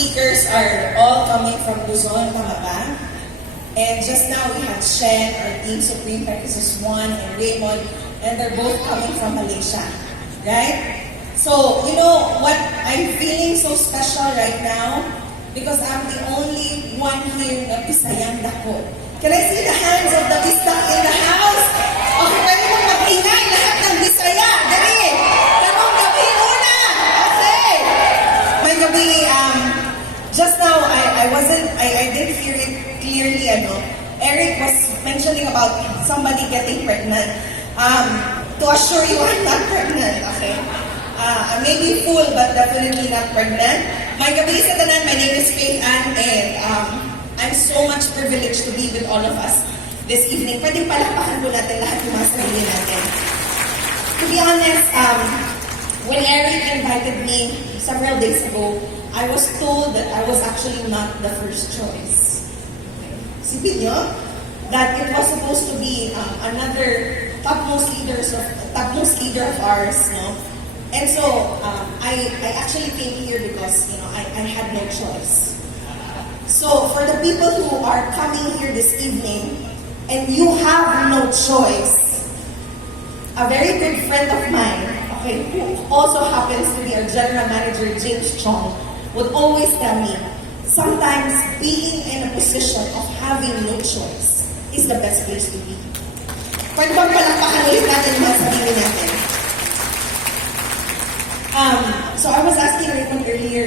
speakers are all coming from Luzon, tama ba? And just now we had Shen, our Team Supreme Practices 1, and Raymond, and they're both coming from Malaysia, right? So, you know what I'm feeling so special right now? Because I'm the only one here na Bisayang dako. Can I see the hands of the Bisdak in the house? Okay, pwede mong mag-ingay lahat ng Bisaya. Dali! Tamang gabi muna! Okay! May gabi, just now, I did hear it clearly, Eric was mentioning about somebody getting pregnant. To assure you, I'm not pregnant, okay? I may be full, but definitely not pregnant. My gabi sa tanan, my name is Faith Ann, and I'm so much privileged to be with all of us this evening. Pwedeng palakpakan po natin lahat yung mga sarili natin. To be honest, when Eric invited me several days ago, I was told that I was actually not the first choice. Sipin nyo? That it was supposed to be another topmost leader of ours, no? And so, I actually came here because, I had no choice. So, for the people who are coming here this evening, and you have no choice, a very good friend of mine, okay, who also happens to be our general manager, James Chong, would always tell me, sometimes being in a position of having no choice is the best place to be. Pwede bang palakpakan ulit natin mga sarili natin? So I was asking Raymond earlier,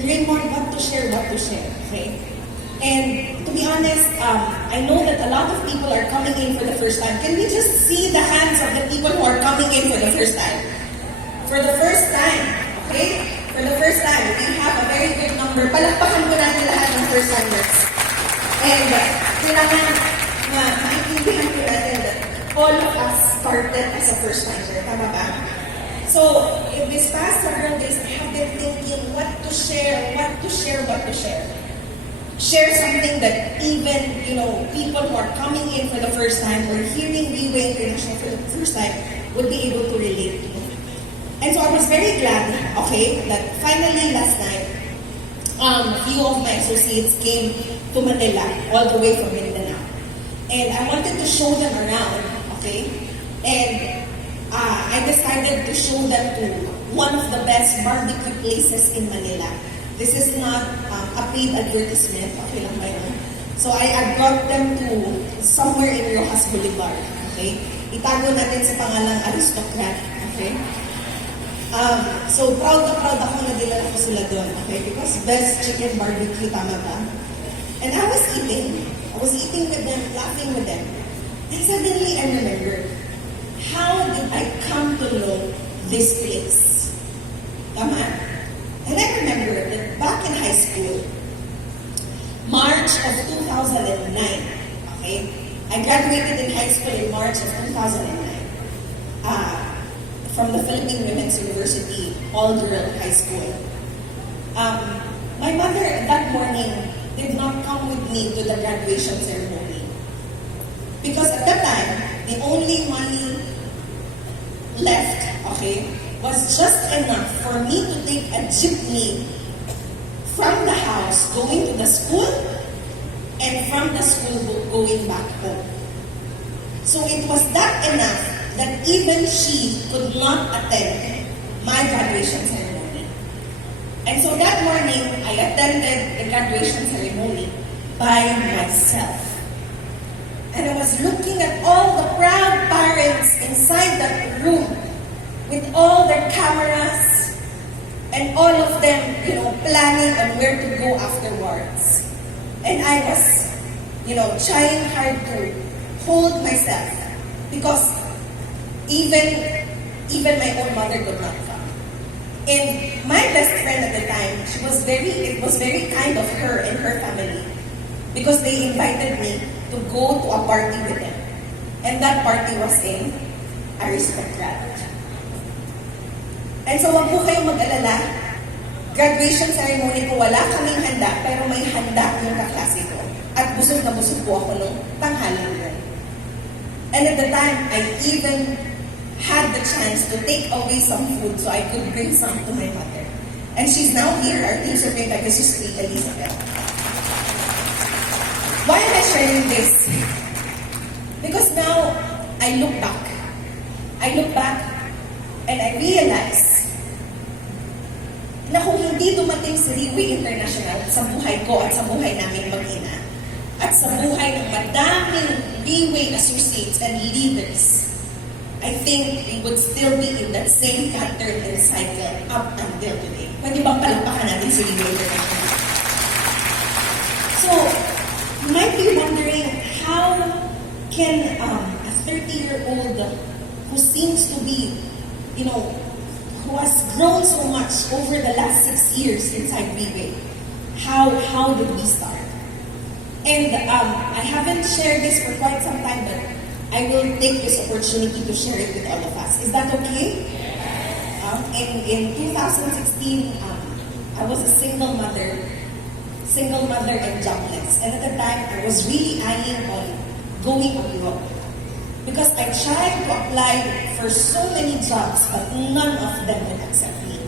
Raymond, what to share, okay? And to be honest, I know that a lot of people are coming in for the first time. Can we just see the hands of the people who are coming in for the first time? For the first time, okay? For the first time, we have a very good number. Palakpakan ko natin lahat ng first-timers. And kailangan na maintindihan ko natin that all of us started as a first-timer. Tama ba? So, in this past several days, I have been thinking what to share. Share something that even, people who are coming in for the first time or hearing Viewway International for the first time would be able to relate to. And so I was very glad, okay, that finally last night, a few of my associates came to Manila, all the way from Mindanao. And I wanted to show them around, okay? And I decided to show them to one of the best barbecue places in Manila. This is not a paid advertisement, okay lang ba yun? So I brought them to somewhere in Rojas Boulevard, okay? Itago natin sa pangalang Aristocrat, okay? So proud ako na dinala ko sila doon, okay? Because best chicken barbecue, tama ba? And I was eating with them, laughing with them. And suddenly I remembered, how did I come to know this place? Tama? And I remember that back in high school, March of 2009, okay? I graduated in high school in March of 2009 from the Philippine Women's University, all-girl high school. My mother that morning did not come with me to the graduation ceremony. Because at that time, the only money left, okay, was just enough for me to take a jeepney from the house going to the school and from the school going back home. So it was that enough that even she could not attend my graduation ceremony. And so that morning, I attended the graduation ceremony by myself. And I was looking at all the proud parents inside that room with all their cameras and all of them, planning on where to go afterwards. And I was, trying hard to hold myself because even my own mother could not come. And my best friend at the time, it was very kind of her and her family because they invited me to go to a party with them. And that party was in Aristocrat. And so wag po kayong mag-alala, graduation ceremony ko, wala kaming handa, pero may handa yung kaklase ko. At busog na busog po ako nung tanghaling yun. And at the time, I even had the chance to take away some food so I could bring some to my mother. And she's now here, our team of Faith Ann, this is Elizabeth. Why am I sharing this? Because now, I look back and I realize na kung hindi dumating si Riwi International sa buhay ko at sa buhay namin mag-ina, at sa buhay ng madaming Riwi associates and leaders, I think we would still be in that same pattern and cycle up until today. Pwede bang palakpakan natin si Riwi International? So, you might be wondering, how can a 30-year-old who seems to be, who has grown so much over the last 6 years inside Riwi, how did we start? And I haven't shared this for quite some time, but I will take this opportunity to share it with all of us. Is that okay? In 2016, I was a single mother and jobless. And at the time, I was really eyeing on going abroad. Because I tried to apply for so many jobs, but none of them would accept me.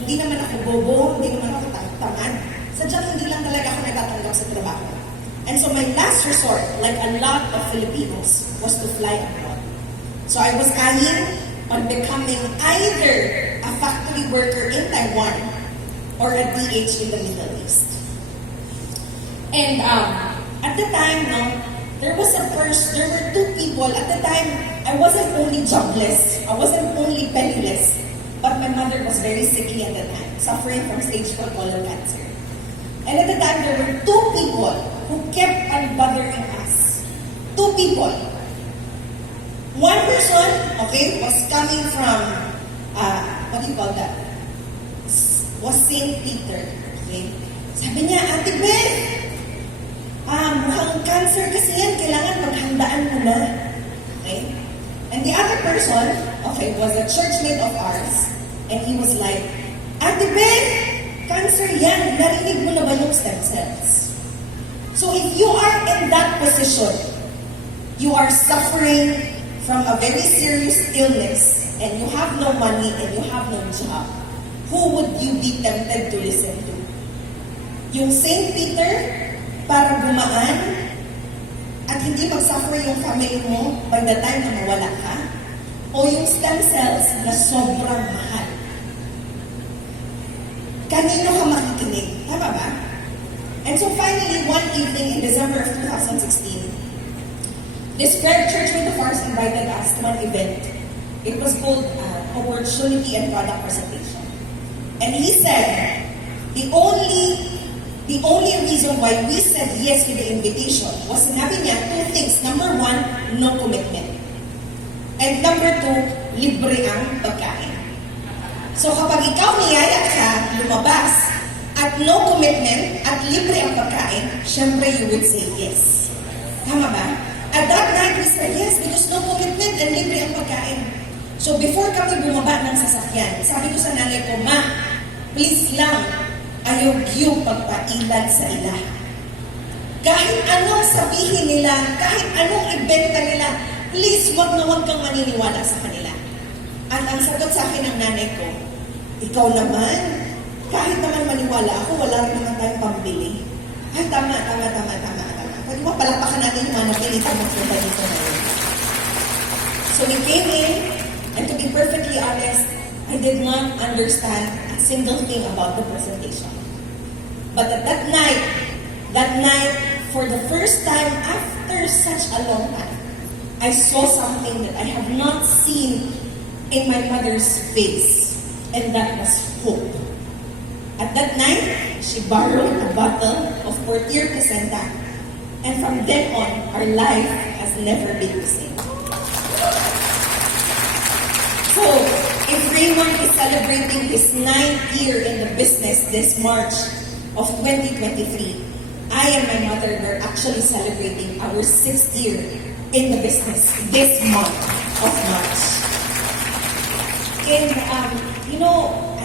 Hindi naman ako bobo, hindi naman ako tamad. Sadyang hindi lang talaga ako natatanggap sa trabaho. And so my last resort, like a lot of Filipinos, was to fly abroad. So I was eyeing on becoming either a factory worker in Taiwan or a DH in the Middle East. And at the time, there were two people. At the time, I wasn't only jobless, I wasn't only penniless, but my mother was very sickly at the time, suffering from stage 4 colon cancer. And at the time, there were two people who kept on bothering us. Two people. One person, was coming from, what do you call that? Was St. Peter. Okay? Sabi niya, Ate Beth, mukhang cancer kasi yan, kailangan maghandaan mo na. Okay? And the other person, was a churchmate of ours, and he was like, Ate Beth, cancer yan, narinig mo na ba yung stem cells? So if you are in that position, you are suffering from a very serious illness, and you have no money, and you have no job, who would you be tempted to listen to? Yung St. Peter, para gumaan, at hindi mag-suffer yung family mo by the time na mawala ka? O yung stem cells na sobrang mahal? Kanino ka makikinig? Tama ba? And so finally, one evening in December of 2016, this churchmate of ours invited us to an event. It was called Opportunity and Product Presentation. And he said, the only reason why we said yes to the invitation was sinabi niya two things. Number one, no commitment. And number two, libre ang pagkain. So kapag ikaw niyaya ka lumabas at no commitment at libre ang pagkain, syempre you would say yes. Tama ba? At that night we said yes because no commitment and libre ang pagkain. So before kami bumaba ng sasakyan, sabi ko sa nanay ko, Ma, please lang, ayaw yung pagpailan sa ila. Kahit anong sabihin nila, kahit anong ibenta nila, please wag na wag kang maniniwala sa kanila. At ang sagot sa akin ng nanay ko, ikaw naman, kahit naman maniwala ako, wala rin naman tayong pambili. Ay, tama. Pwede mo palakpakan natin yung mga napilitan ng punta dito ngayon. So we came in, and to be perfectly honest, I did not understand a single thing about the presentation. But at that night, for the first time after such a long time, I saw something that I have not seen in my mother's face, and that was hope. At that night, she borrowed a bottle of Portier Placenta, and from then on, our life has never been the same. So, if Raymond is celebrating his 9th year in the business this March of 2023, I and my mother were actually celebrating our 6th year in the business this month of March. And,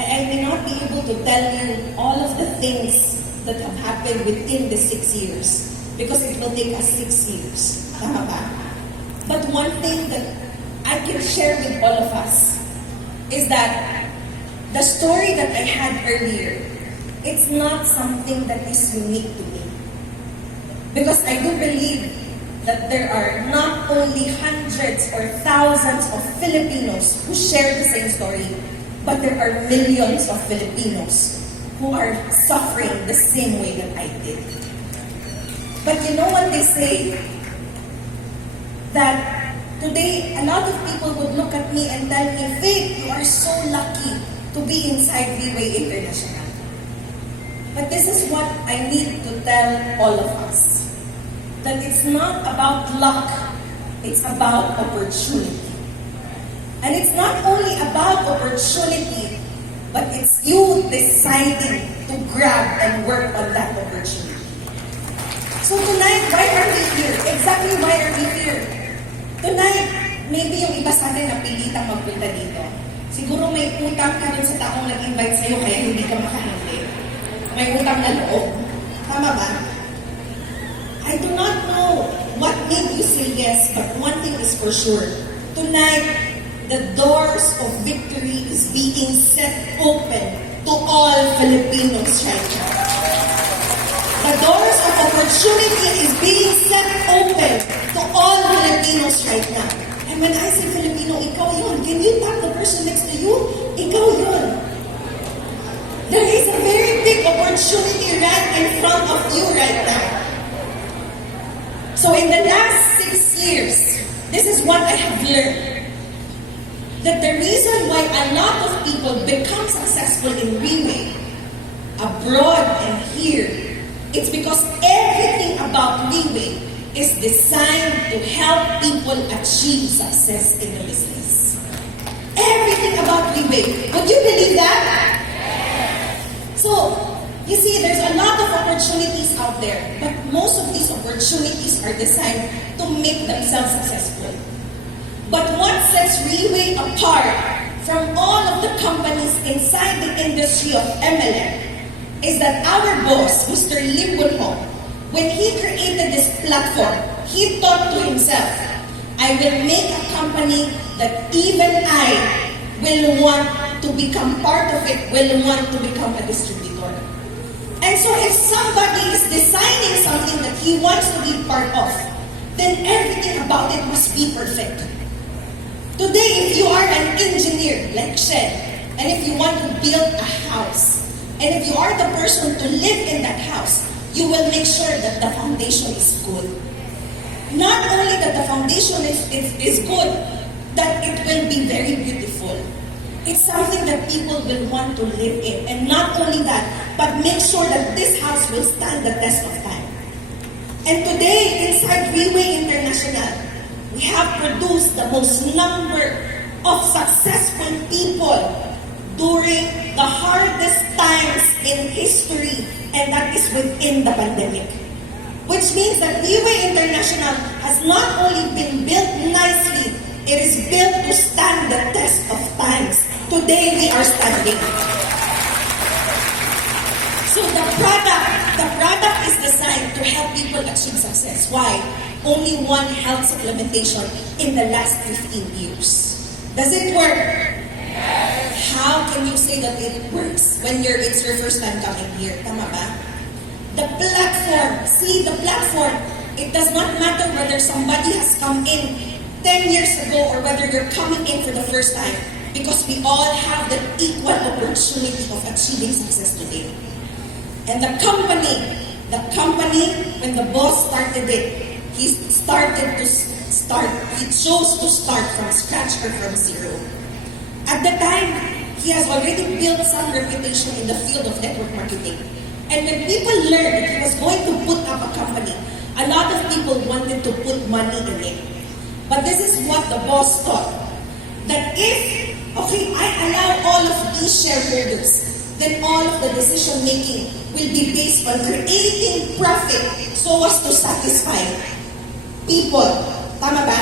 I may not be able to tell you all of the things that have happened within the 6 years because it will take us 6 years. Tama ba? But one thing that I can share with all of us is that the story that I had earlier, it's not something that is unique to me. Because I do believe that there are not only hundreds or thousands of Filipinos who share the same story, but there are millions of Filipinos who are suffering the same way that I did. But you know what they say? That today, a lot of people would look at me and tell me, Faith, you are so lucky to be inside Freeway International. But this is what I need to tell all of us. That it's not about luck, it's about opportunity. And it's not only about opportunity, but it's you deciding to grab and work on that opportunity. So tonight, why are we here? Exactly why are we here? Tonight, maybe yung iba sa atin napilitang magpunta dito. Siguro may utang ka rin sa taong nag-invite sa'yo kaya hindi ka makahindi. May utang na loob. Tama ba? I do not know what made you say yes, but one thing is for sure. Tonight, the doors of victory is being set open to all Filipinos right now. The doors of opportunity is being set open to all Filipinos right now. And when I say Filipino, ikaw yun. Can you tap the person next to you? Ikaw yun. There is a very big opportunity right in front of you right now. So in the last 6 years, this is what I have learned. That the reason why a lot of people become successful in Freeway, abroad and here, it's because everything about Freeway is designed to help people achieve success in the business. Everything about Freeway. Would you believe that? So, you see, there's a lot of opportunities out there, but most of these opportunities are designed to make themselves successful. But what sets Freeway apart from all of the companies inside the industry of MLM is that our boss, Mr. Lim Bunho, when he created this platform, he thought to himself, I will make a company that even I will want to become part of it, will want to become a distributor. And so if somebody is designing something that he wants to be part of, then everything about it must be perfect. Today, if you are an engineer like Shen, and if you want to build a house, and if you are the person to live in that house, you will make sure that the foundation is good. Not only that the foundation is good, that it will be very beautiful. It's something that people will want to live in. And not only that, but make sure that this house will stand the test of time. And today, inside Freeway International, we have produced the most number of successful people during the hardest times in history, and that is within the pandemic. Which means that Freeway International has not only been built nicely, it is built to stand the test of times. Today, we are standing. So the product is designed to help people achieve success. Why? Only one health supplementation in the last 15 years. Does it work? Yes. How can you say that it works when it's your first time coming here? Tama ba? The platform, it does not matter whether somebody has come in 10 years ago or whether you're coming in for the first time, because we all have the equal opportunity of achieving success today. And the company, when the boss started it, he chose to start from scratch or from zero. At the time, he has already built some reputation in the field of network marketing. And when people learned that he was going to put up a company, a lot of people wanted to put money in it. But this is what the boss thought. That if, I allow all of these shareholders, then all of the decision making will be based on creating profit so as to satisfy people. Tama ba?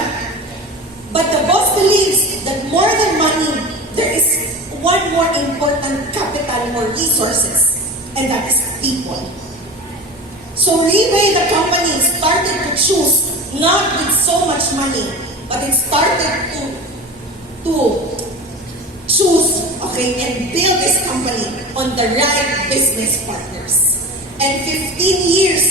But the boss believes that more than money, there is one more important capital or resources, and that is people. So Freeway, the company, started to choose not with so much money, but it started to choose, okay, and build this company on the right business partners. And 15 years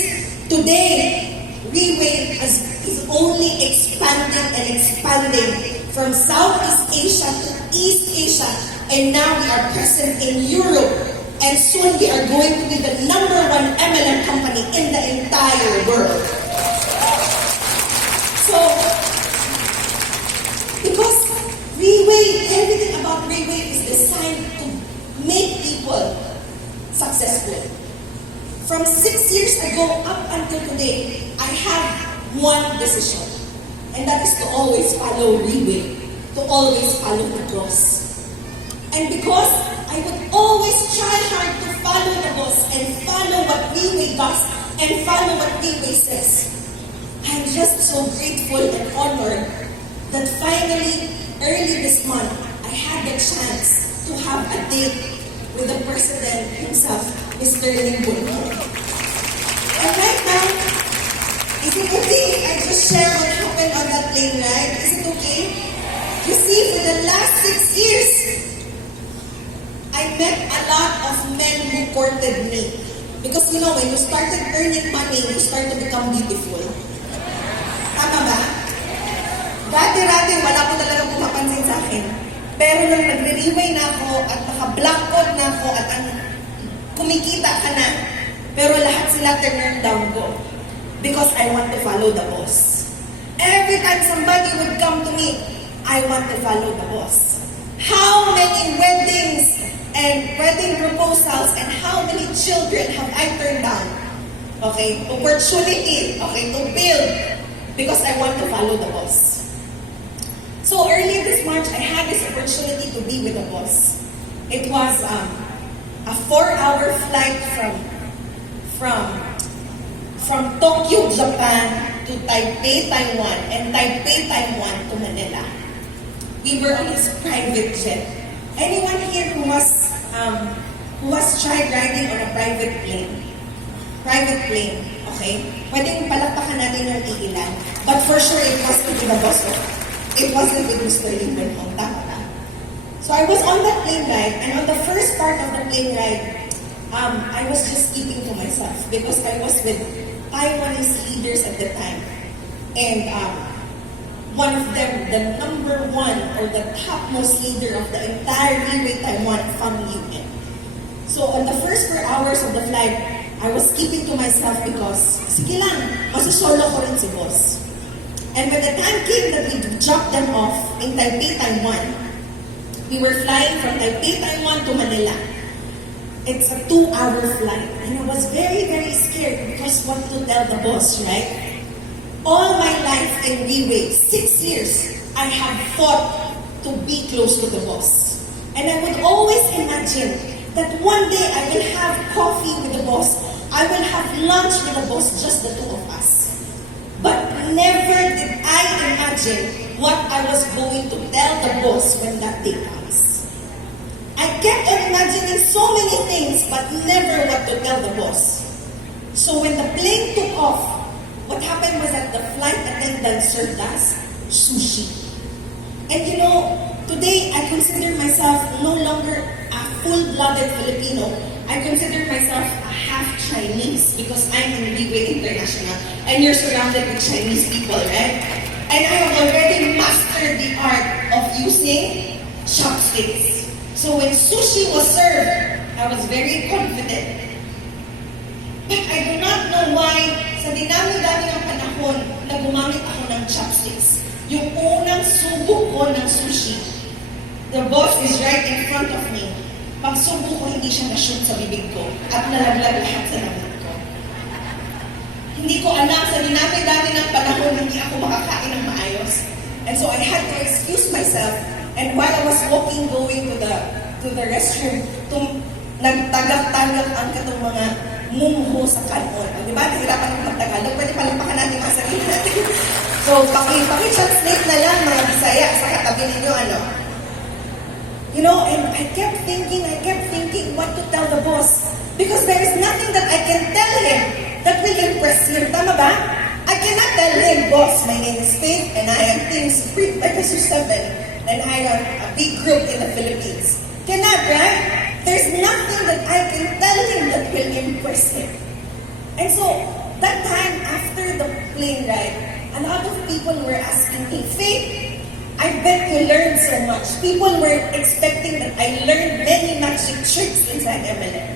today, Reway is only expanding and expanding from Southeast Asia to East Asia, and now we are present in Europe, and soon we are going to be the #1 MLM company in the entire world. So, because everything about Reway is designed to make people successful. From 6 years ago up until today, I have one decision, and that is to always follow Reway, to always follow the cross. And because I would always try hard to follow the boss and follow what Reway does and follow what Reway says, I'm just so grateful and honored that finally, early this month, I had the chance to have a date with the president himself, Mr. Lincoln. And right now, is it okay if I just share what happened on that plane ride? Is it okay? You see, for the last 6 years, I met a lot of men who courted me. Because you know, when you started earning money, you start to become beautiful. Tama ba? Dati-dati, wala ko talaga pumapansin sa akin. Pero nung nagre-reway na ako at naka-black code na ako at kumikita ka na, pero lahat sila turn down ko. Because I want to follow the boss. Every time somebody would come to me, I want to follow the boss. How many weddings and wedding proposals and how many children have I turned down? Okay, opportunity, okay, to build because I want to follow the boss. So earlier this March, I had this opportunity to be with the boss. It was a 4-hour flight from Tokyo, Japan to Taipei, Taiwan, and Taipei, Taiwan to Manila. We were on his private jet. Anyone here who has tried riding on a private plane? Private plane, okay? Pwedeng palakpakan natin yung iilan. But for sure, it wasn't with the boss. It wasn't with Mr. Lincoln. Tama ba? So I was on that plane ride, and on the first part of the plane ride, I was just keeping to myself because I was with Taiwanese leaders at the time. And one of them, the #1 or the topmost leader of the entire Reway Taiwan family unit. So on the first 4 hours of the flight, I was keeping to myself because, sige lang, masasolo ko rin si boss. And when the time came that we dropped them off in Taipei, Taiwan, we were flying from Taipei, Taiwan to Manila. It's a 2-hour flight. And I was very, very scared because what to tell the boss, right? All my life in Reway, 6 years, I have fought to be close to the boss. And I would always imagine that one day I will have coffee with the boss. I will have lunch with the boss, just the two of us. But never did I imagine what I was going to tell the boss when that day comes. I kept on imagining so many things, but never what to tell the boss. So when the plane took off, what happened was that the flight attendant served us sushi. And you know, today I consider myself no longer a full-blooded Filipino. I consider myself a half Chinese because I'm in Reway International and you're surrounded with Chinese people, right? And I have already mastered the art of using chopsticks. So when sushi was served, I was very confident. But I do not know why sa dinami-dami ng panahon na gumamit ako ng chopsticks. Yung unang subo ko ng sushi, the boss is right in front of me. Pag subo ko, hindi siya na-shoot sa bibig ko at nalaglag lahat sa lamig ko. Hindi ko alam, sa dinami-dami ng panahon, hindi ako makakain ng maayos. And so I had to excuse myself. And while I was walking, going to the restroom, nagtagak-tagak ang katong mga mungho sa kanon. Di ba? Nahirapan ako mag-Tagalog. Pwede palampakan natin mga sarili natin. So, paki-translate na lang mga Bisaya sa katabi ninyo, ano. You know, and I kept thinking what to tell the boss. Because there is nothing that I can tell him that will impress him. Tama ba? I cannot tell him, boss, my name is Faith, and I am Team Supreme Pegasus 7, and I am a big group in the Philippines. Cannot, right? There's nothing that I can tell him that will impress him. And so, that time after the plane ride, a lot of people were asking me, Faith, I bet you learned so much. People were expecting that I learned many magic tricks inside MLM.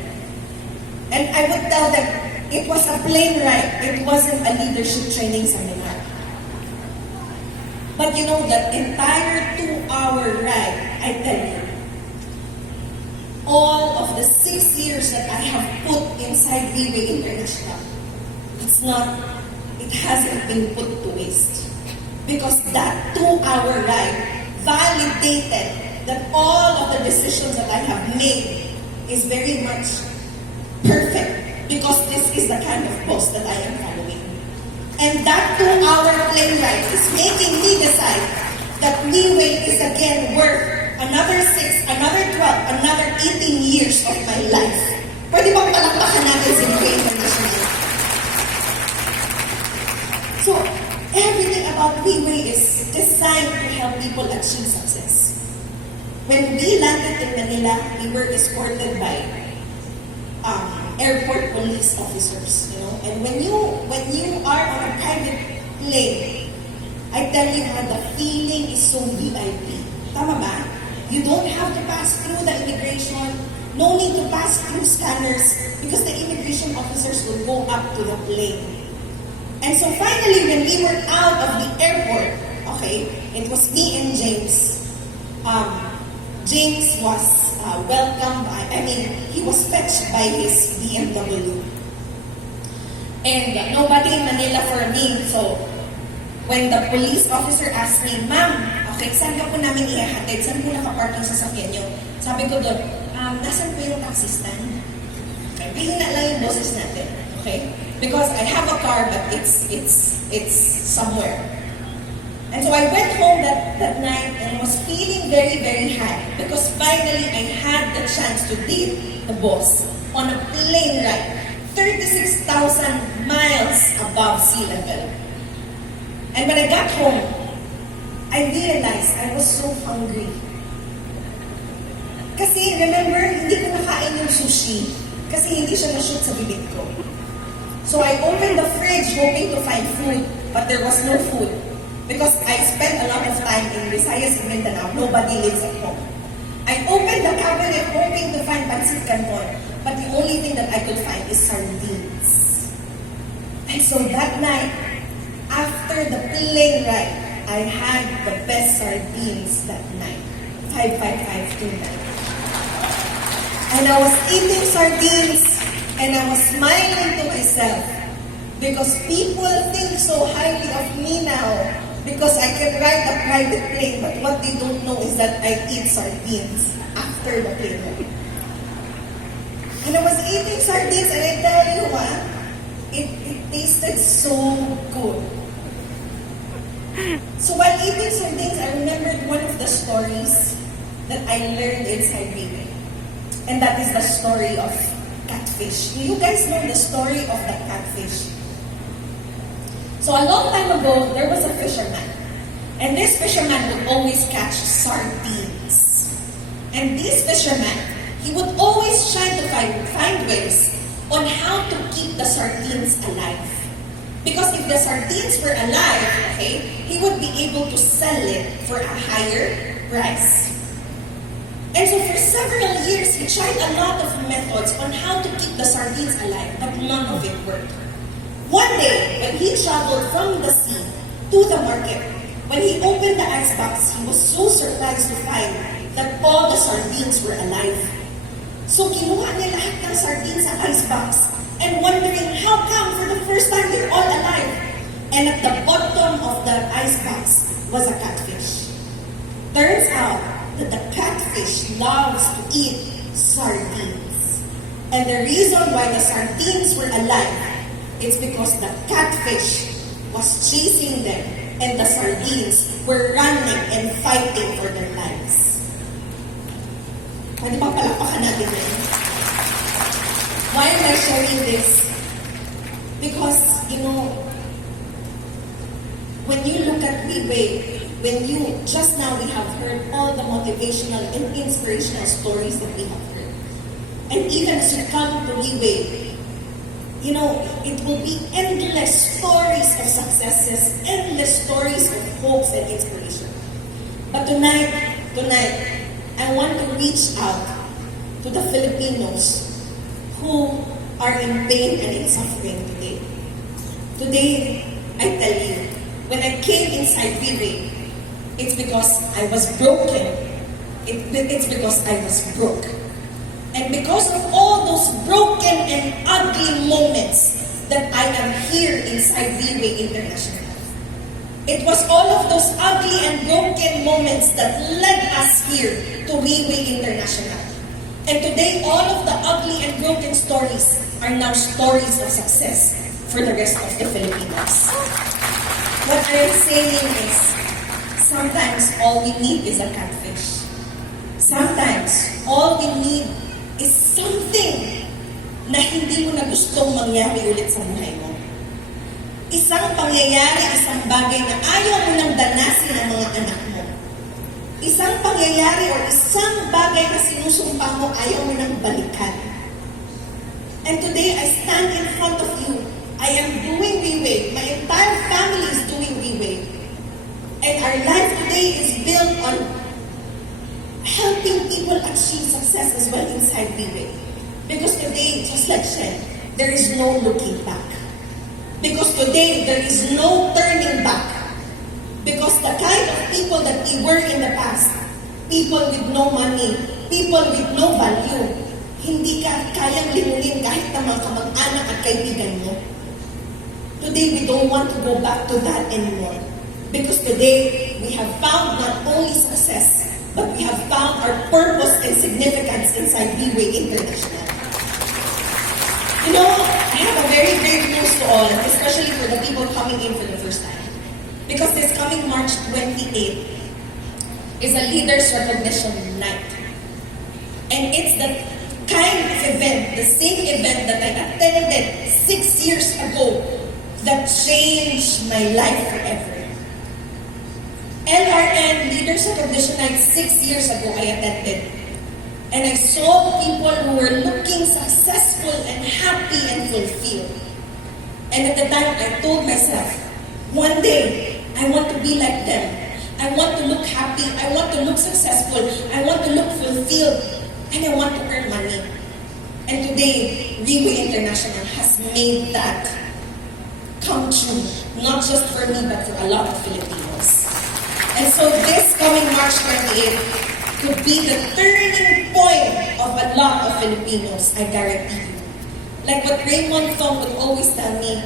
And I would tell them, it was a plane ride. It wasn't a leadership training seminar. But you know, that entire 2-hour ride, I tell you, all of the 6 years that I have put inside GBOOTC International, it hasn't been put to waste. Because that 2-hour ride validated that all of the decisions that I have made is very much perfect, because this is the kind of boss that I am following. And that 2-hour plane ride is making me decide that GBOOTC is again worth another 6, another 12, another 18 years of my life. Pwede bang palakpakan natin si GBOOTC International? So, everything about GBOOTC is designed to help people achieve success. When we landed in Manila, we were escorted by airport police officers, you know. And when you are on a private plane, I tell you how the feeling is so VIP. Tama ba? You don't have to pass through the immigration. No need to pass through scanners because the immigration officers will go up to the plane. And so finally, when we were out of the airport, okay, it was me and James. James was welcomed by, he was fetched by his BMW. And nobody in Manila for me. So, when the police officer asked me, Ma'am, okay, saan ka po namin ihahatid? Saan po nakapark yung sasakyan nyo? Sabi ko doon, nasan po yung taxi stand? Okay, pihina lang yung boses natin. Okay? Because I have a car, but it's somewhere. And so I went home that night and was feeling very, very high because finally I had the chance to lead the boss on a plane ride, 36,000 miles above sea level. And when I got home, I realized I was so hungry. Kasi remember, hindi ko nakain yung sushi kasi hindi siya na-shoot sa bibig ko. So I opened the fridge hoping to find food, but there was no food. Because I spent a lot of time in Visayas and Mindanao, nobody lives at home. I opened the cabinet hoping to find pancit canton, but the only thing that I could find is sardines. And so that night, after the plane ride, I had the best sardines that night. 55529. And I was eating sardines, and I was smiling to myself, because people think so highly of me now, because I can ride a private plane, but what they don't know is that I eat sardines after the plane ride. And I was eating sardines, and I tell you what, it tasted so good. So while eating sardines, I remembered one of the stories that I learned inside GBOOTC. And that is the story of catfish. Do you guys know the story of the catfish? So a long time ago, there was a fisherman. And this fisherman would always catch sardines. And this fisherman, he would always try to find ways on how to keep the sardines alive. Because if the sardines were alive, okay, he would be able to sell it for a higher price. And so for several years, he tried a lot of methods on how to keep the sardines alive, but none of it worked. One day, when he traveled from the sea to the market, when he opened the icebox, he was so surprised to find that all the sardines were alive. So kinuha niya lahat ng sardines sa icebox and wondering how come for the first time they're all alive. And at the bottom of the icebox was a catfish. Turns out that the catfish loves to eat sardines. And the reason why the sardines were alive, it's because the catfish was chasing them and the sardines were running and fighting for their lives. Pwede ba palakpakan natin yun? Why am I sharing this? Because, when you look at GBOOTC, just now we have heard all the motivational and inspirational stories that we have heard. And even as you come to Leeway, it will be endless stories of successes, endless stories of hopes and inspiration. But tonight, I want to reach out to the Filipinos who are in pain and in suffering today. Today, I tell you, when I came inside Leeway, it's because I was broken. It's because I was broke. And because of all those broken and ugly moments that I am here inside Leeway International. It was all of those ugly and broken moments that led us here to Leeway International. And today, all of the ugly and broken stories are now stories of success for the rest of the Filipinos. What I'm saying is, sometimes all we need is a catfish. Sometimes all we need is something na hindi mo na gustong mangyari ulit sa buhay mo. Isang pangyayari, isang bagay na ayaw mo nang danasin ng mga anak mo. Isang pangyayari o isang bagay na sinusumpa mo, ayaw mo nang balikan. And today, I stand in front of you. I am doing Leeway. My entire family is doing Leeway. And our life today is built on helping people achieve success as well inside Leeway. Because today, just like Shen, there is no looking back. Because today, there is no turning back. Because the kind of people that we were in the past, people with no money, people with no value, hindi ka kayang limunin kahit na mga kamag-anak at kaibigan mo. Today, we don't want to go back to that anymore. Because today, we have found not only success, but we have found our purpose and significance inside Leeway International. I have a very great news to all, especially for the people coming in for the first time. Because this coming March 28th is a Leaders Recognition Night. And it's the kind of event, the same event that I attended 6 years ago that changed my life forever. LRN Leaders Recognition Night 6 years ago I attended. And I saw people who were looking successful and happy and fulfilled. And at the time, I told myself, one day, I want to be like them. I want to look happy. I want to look successful. I want to look fulfilled. And I want to earn money. And today, Leeway International has made that come true. Not just for me, but for a lot of Filipinos. And so this coming March 28th, could be the turning point of a lot of Filipinos, I guarantee you. Like what Raymond Thong would always tell me,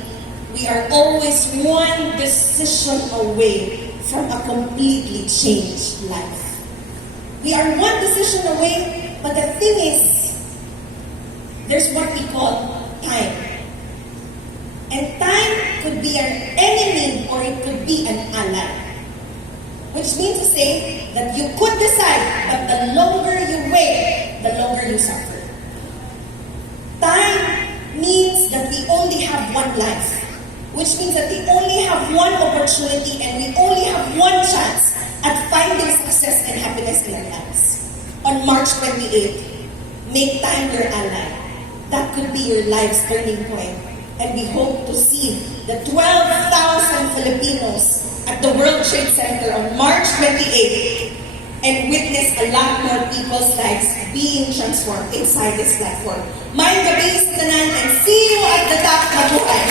we are always one decision away from a completely changed life. We are one decision away, but the thing is, there's what we call time. And time could be an enemy or it could be an ally. Which means to say that you could decide, but the longer you wait, the longer you suffer. Time means that we only have one life, which means that we only have one opportunity and we only have one chance at finding success and happiness in our lives. On March 28th, make time your ally. That could be your life's turning point. And we hope to see the 12,000 Filipinos at the World Trade Center on March 28th and witness a lot more people's lives being transformed inside this platform. May gabi sa tanan and see you at the top. Mabuhay!